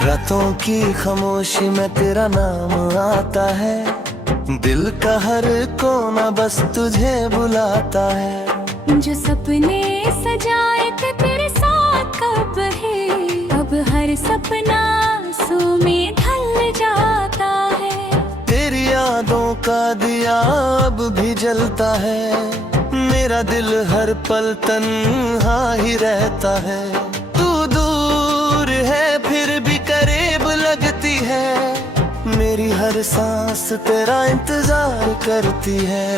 रातों की खामोशी में तेरा नाम आता है, दिल का हर कोना बस तुझे बुलाता है। जो सपने सजाए थे तेरे साथ कब है, अब हर सपना आंसू में ढल जाता है। तेरी यादों का दिया अब भी जलता है, मेरा दिल हर पल तन्हा ही रहता है। तू दूर है फिर भी करीब लगती है, मेरी हर सांस तेरा इंतजार करती है।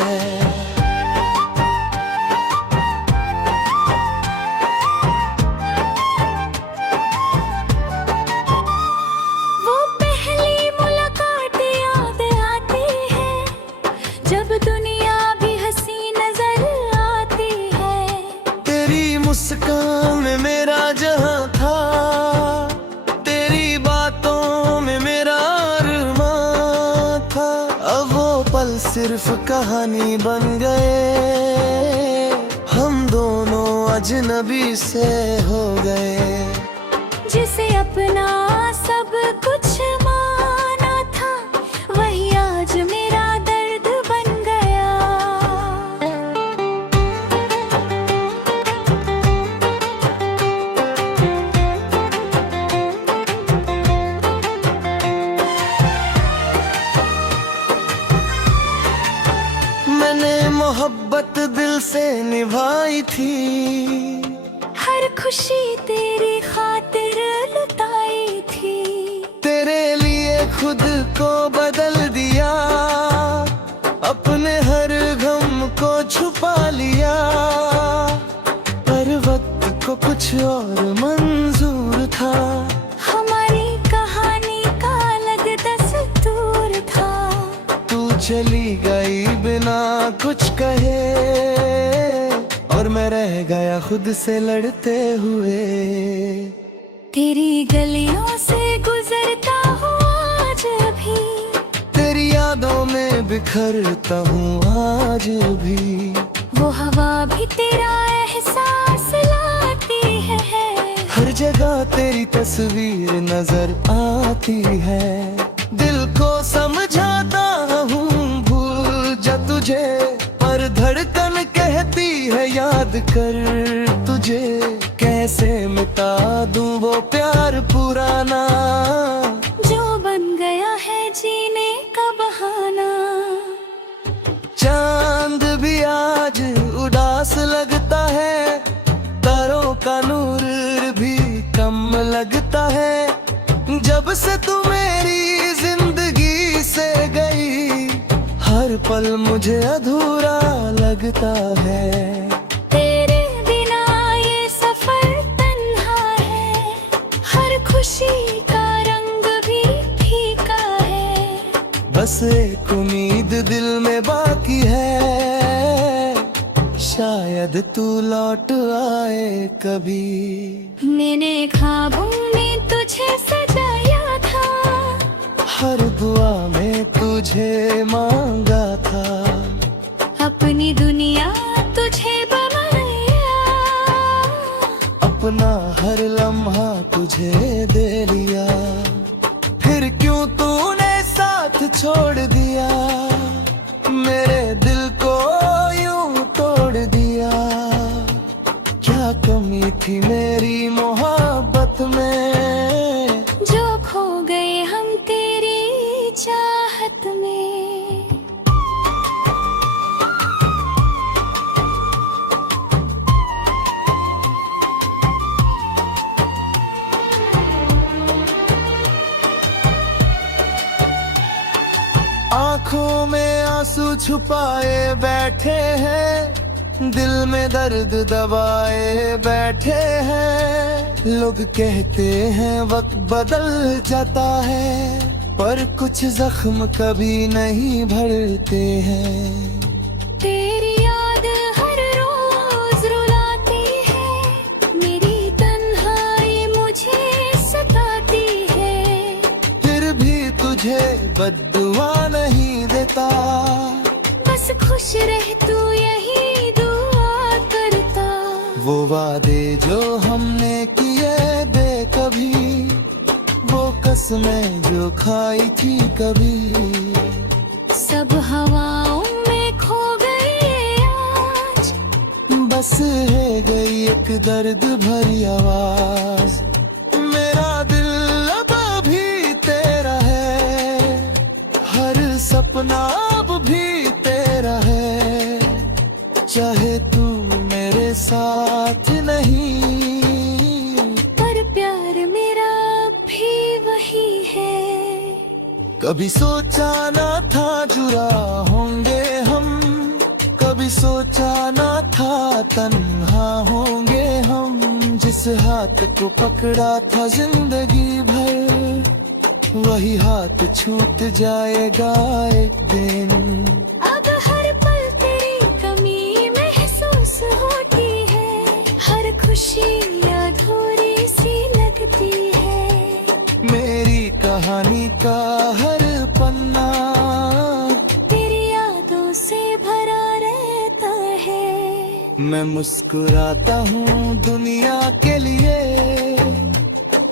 वो पहली मुलाकात याद आती है, जब दुनिया भी हंसी नजर आती है। तेरी मुस्कान में मेरा जहां था, तेरी बातों में मेरा अरमां था। अब वो पल सिर्फ कहानी बन गए, हम दोनों अजनबी से हो गए। जिसे अपना सब कुछ माना था, वही आज मेरा दर्द बन गया। मैंने मोहब्बत दिल से निभाई थी, हर खुशी तेरी खातिर लुटाई थी। तेरे लिए खुद को बदल दिया, अपने हर गम को छुपा लिया। पर वक्त को कुछ और मंजूर था, हमारी कहानी का अलग दस्तूर था। तू चली गई बिना कुछ कहे, और मैं रह गया खुद से लड़ते हुए। तेरी गलियों से गुजरता हूँ आज भी, तेरी यादों में बिखरता हूँ आज भी। वो हवा भी तेरा एहसास लाती है। हर जगह तेरी तस्वीर नजर आती है, दिल को समझाता हूँ भूल जा तुझे, पर धड़कन कहती है याद कर तुझे। कैसे मिटा दूं वो प्यार पुराना, जो बन गया है जीने का बहाना। चांद भी आज उदास लगता है, तारों का नूर भी कम लगता है। जब से तू मेरी जिंदगी से गई, हर पल मुझे अधूरा लगता है। तेरे बिना ये सफर तन्हा है, हर खुशी का रंग भी फीका है। बस एक उम्मीद दिल में बाकी है, शायद तू लौट आए कभी। मैंने ख्वाबों में तुझे सजाया था, हर दुआ में तुझे मांगा था। अपनी दुनिया तुझे बनाया, अपना हर लम्हा तुझे दे लिया। फिर क्यों तूने साथ छोड़ दिया, मेरे दिल को यूं तोड़ दिया। क्या कमी थी मेरी मोहब्बत में, जो खो गए हम तेरी चाहत में। आँखों में आंसू छुपाए बैठे हैं, दिल में दर्द दबाए बैठे हैं। लोग कहते हैं वक्त बदल जाता है, पर कुछ जख्म कभी नहीं भरते हैं। तेरी याद हर रोज रुलाती है, मेरी तन्हाई मुझे सताती है। फिर भी तुझे बद्दुआ नहीं देता, बस खुश रह तू यही दुआ करता। वो वादे जो हमने किए बेकभी, वो कसमें जो खाई थी कभी, सब हवाओं में खो गई आज। बस रह गई एक दर्द भरी आवाज। मेरा दिल अब भी तेरा है, हर सपना अब भी तेरा है, चाहे तू मेरे साथ नहीं, पर प्यार मेरा भी वही है। कभी सोचा ना था जुड़ा होंगे हम, कभी सोचा ना था तन्हा होंगे हम। जिस हाथ को पकड़ा था जिंदगी भर, वही हाथ छूट जाएगा एक दिन। अब हर पल तेरी कमी महसूस होती है, हर खुशी अधूरी सी लगती है। मेरी कहानी का हर पन्ना तेरी यादों से भरा रहता है। मैं मुस्कुराता हूँ दुनिया के लिए,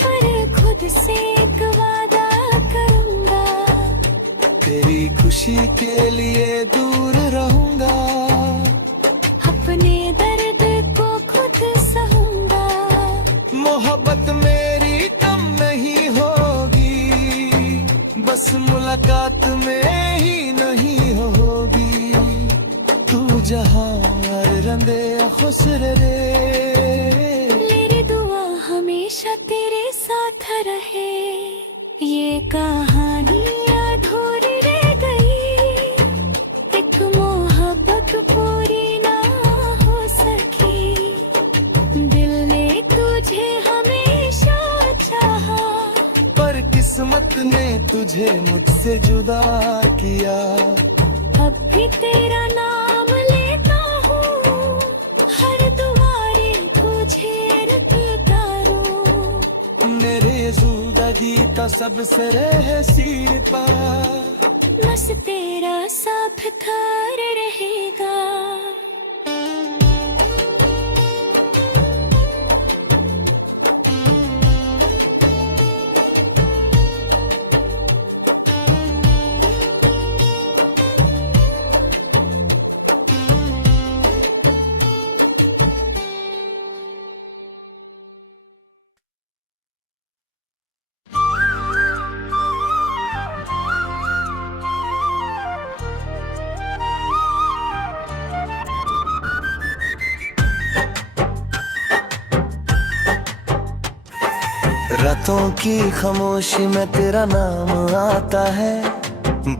पर खुद से एक वादा करूंगा, तेरी खुशी के लिए दूर रहूंगा। अपने दर्द को खुद सहूंगा। मोहब्बत मेरी कम नहीं होगी, बस मुलाकात में ही नहीं होगी। तू जहाँ रंदे खुश रे, मेरी दुआ हमेशा तेरे साथ रहे। ये कहानी अधूरी रह गई, एक मोहब्बत पूरी ना हो सकी। दिल ने तुझे हमेशा चाहा, पर किस्मत ने तुझे मुझसे जुदा किया। अब भी तेरा नाम लेता हूँ, हर दुआरे तुझे रखता हूँ। मेरे जिंदगी का सबसे रहसी पार, बस तेरा साथ खार रहेगा। रातों की खामोशी में तेरा नाम आता है,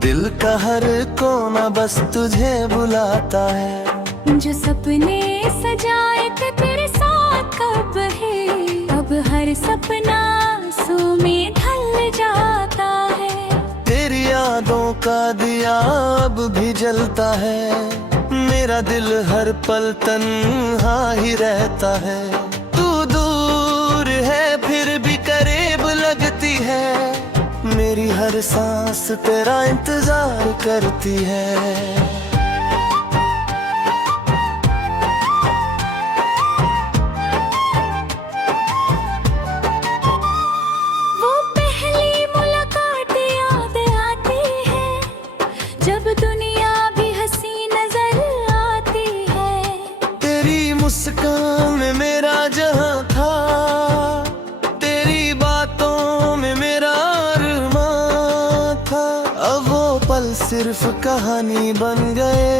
दिल का हर कोना बस तुझे बुलाता है। जो सपने सजाए थे तेरे साथ कब है, अब हर सपना आंसू में ढल जाता है। तेरी यादों का दिया अब भी जलता है, मेरा दिल हर पल तन्हा ही रहता है। तू दूर है फिर भी करीब लगती है, मेरी हर सांस तेरा इंतजार करती है। वो पहली मुलाकात याद आती है, जब दुनिया भी हंसी नजर आती है। तेरी मुस्कान में मेरा जहां था, तेरी बातों में मेरा अरमान था। अब वो पल सिर्फ कहानी बन गए,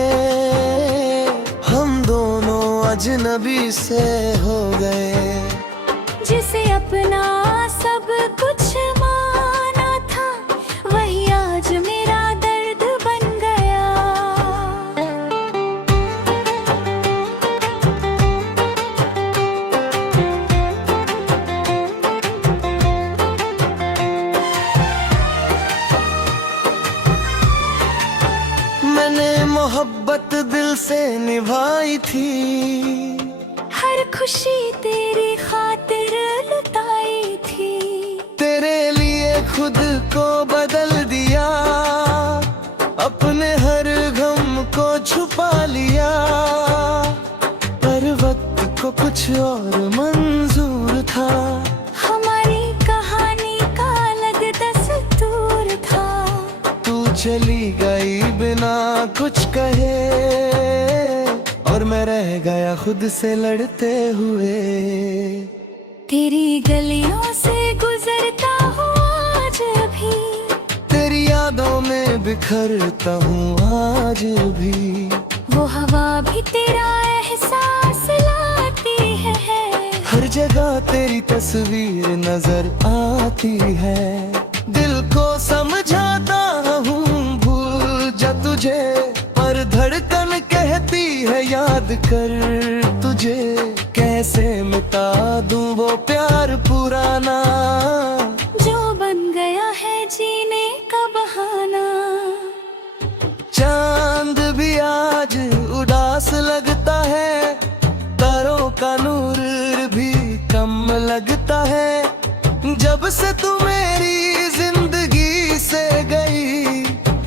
हम दोनों अजनबी से हो गए। जिसे अपना सब कुछ माना था, वही आज मेरा दर्द बन गया। मैंने मोहब्बत दिल से निभाई थी, हर खुशी तेरी खातिर लुटाई थी। तेरे लिए खुद को बदल दिया, अपने हर गम को छुपा लिया। पर वक्त को कुछ और मंजूर था, हमारी कहानी का अलग चली गई बिना कुछ कहे, और मैं रह गया खुद से लड़ते हुए। तेरी गलियों से गुजरता हूँ आज भी, तेरी यादों में बिखरता हूँ आज भी। वो हवा भी तेरा एहसास लाती है, हर जगह तेरी तस्वीर नजर आती है। दिल को समझाता हूँ भूल जा तुझे, पर धड़कन कहती है याद कर तुझे। कैसे मिटा दूँ वो प्यार पुराना, जो बन गया है जीने का बहाना। चांद भी आज उदास लगता है, तारों का नूर भी कम लगता है। जब से तू मेरी जिंदगी से गई,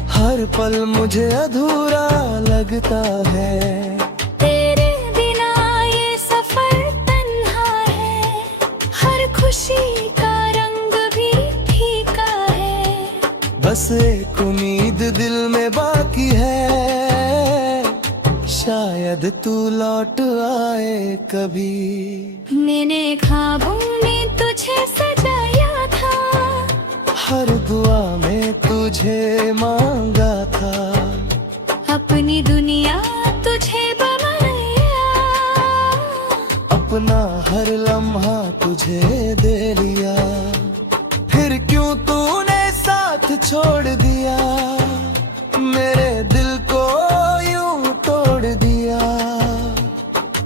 हर पल मुझे अधूरा लगता है। तेरे बिना ये सफर तन्हा है, हर खुशी का रंग भी फीका है। बस एक उम्मीद दिल में बाकी है, शायद तू लौट आए कभी। मैंने ख्वाबों में तुझे सजाया था, हर दुआ में तुझे मांगा था। अपनी दुनिया तुझे बनाया, अपना हर लम्हा तुझे दे लिया। फिर क्यों तूने साथ छोड़ दिया, मेरे दिल को यूं तोड़ दिया।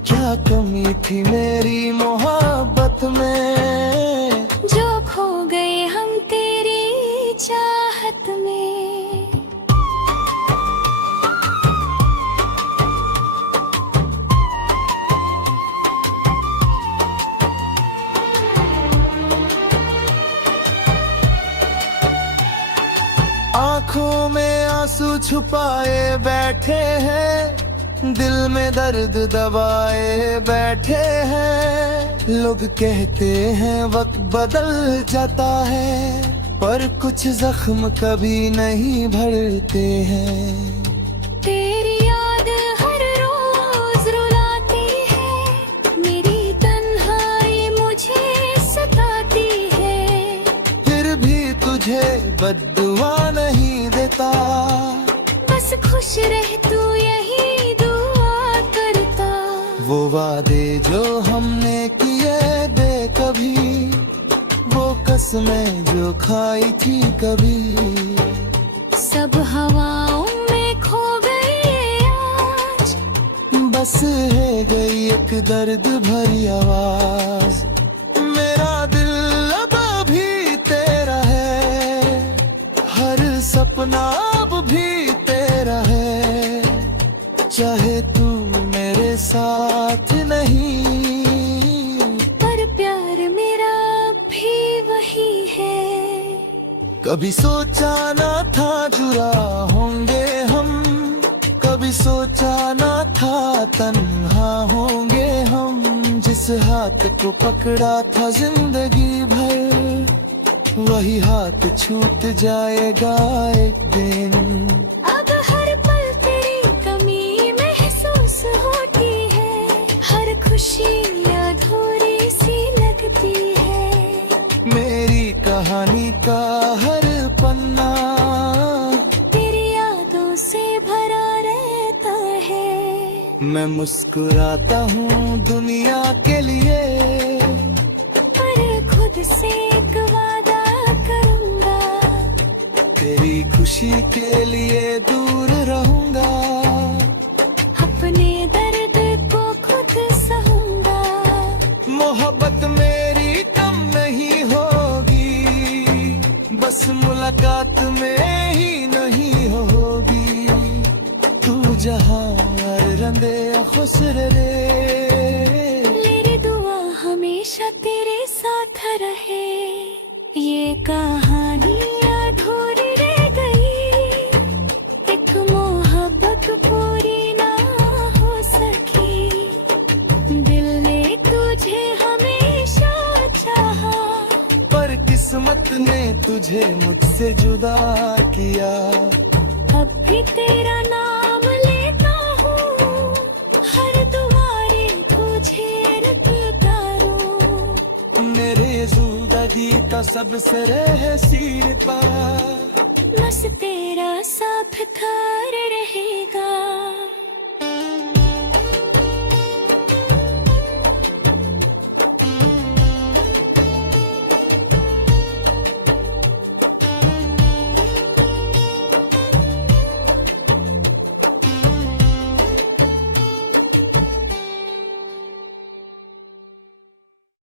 क्या कमी थी मेरी मोहब्बत में, जो खो गए हम तेरी चाहत में। आँखों में आंसू छुपाए बैठे हैं, दिल में दर्द दबाए बैठे हैं। लोग कहते हैं वक्त बदल जाता है, पर कुछ जख्म कभी नहीं भरते हैं। तेरी याद हर रोज रुलाती है, मेरी तन्हाई मुझे सताती है। फिर भी तुझे बद्दुआ नहीं देता, बस खुश रह तू यही दुआ करता। वो वादे जो हमने किए बेकभी, वो कसमें जो खाई थी कभी, सब हवाओं में खो गई आज। बस रह गई एक दर्द भरी आवाज। मेरा दिल अब भी तेरा है, हर सपना अब भी तेरा है। चाहे तू मेरे साथ नहीं, पर प्यार मेरा भी वही है। कभी सोचा ना था जुड़ा होंगे हम, कभी सोचा ना था तन्हा होंगे हम। जिस हाथ को पकड़ा था जिंदगी भर, वही हाथ छूट जाएगा एक दिन। अब हर पल तेरी कमी महसूस होती है, हर खुशी अधूरी सी लगती है। मेरी कहानी का हर पन्ना तेरी यादों से भरा रहता है। मैं मुस्कुराता हूँ दुनिया के लिए, पर खुद से एक वादा करूंगा, तेरी खुशी के लिए दूर रहूंगा। अपने दर्द को खुद सहूंगा। मोहब्बत मेरी कम नहीं होगी, बस मुलाकात में ही नहीं होगी। तू जहाँ रंदे खुसर रे, मेरी दुआ हमेशा तेरे साथ रहे। ये कहानी अधूरी रह गई, एक मोहब्बत पूरी ना हो सकी। दिल ने तुझे हमेशा चाहा, पर किस्मत ने तुझे मुझसे जुदा किया। अब भी तेरा नाम लेता हूँ, हर दुआरे तुझे रखता हूँ। मेरे जिंदगी का सबसे रहसीर पा, बस तेरा साथ घर रहेगा।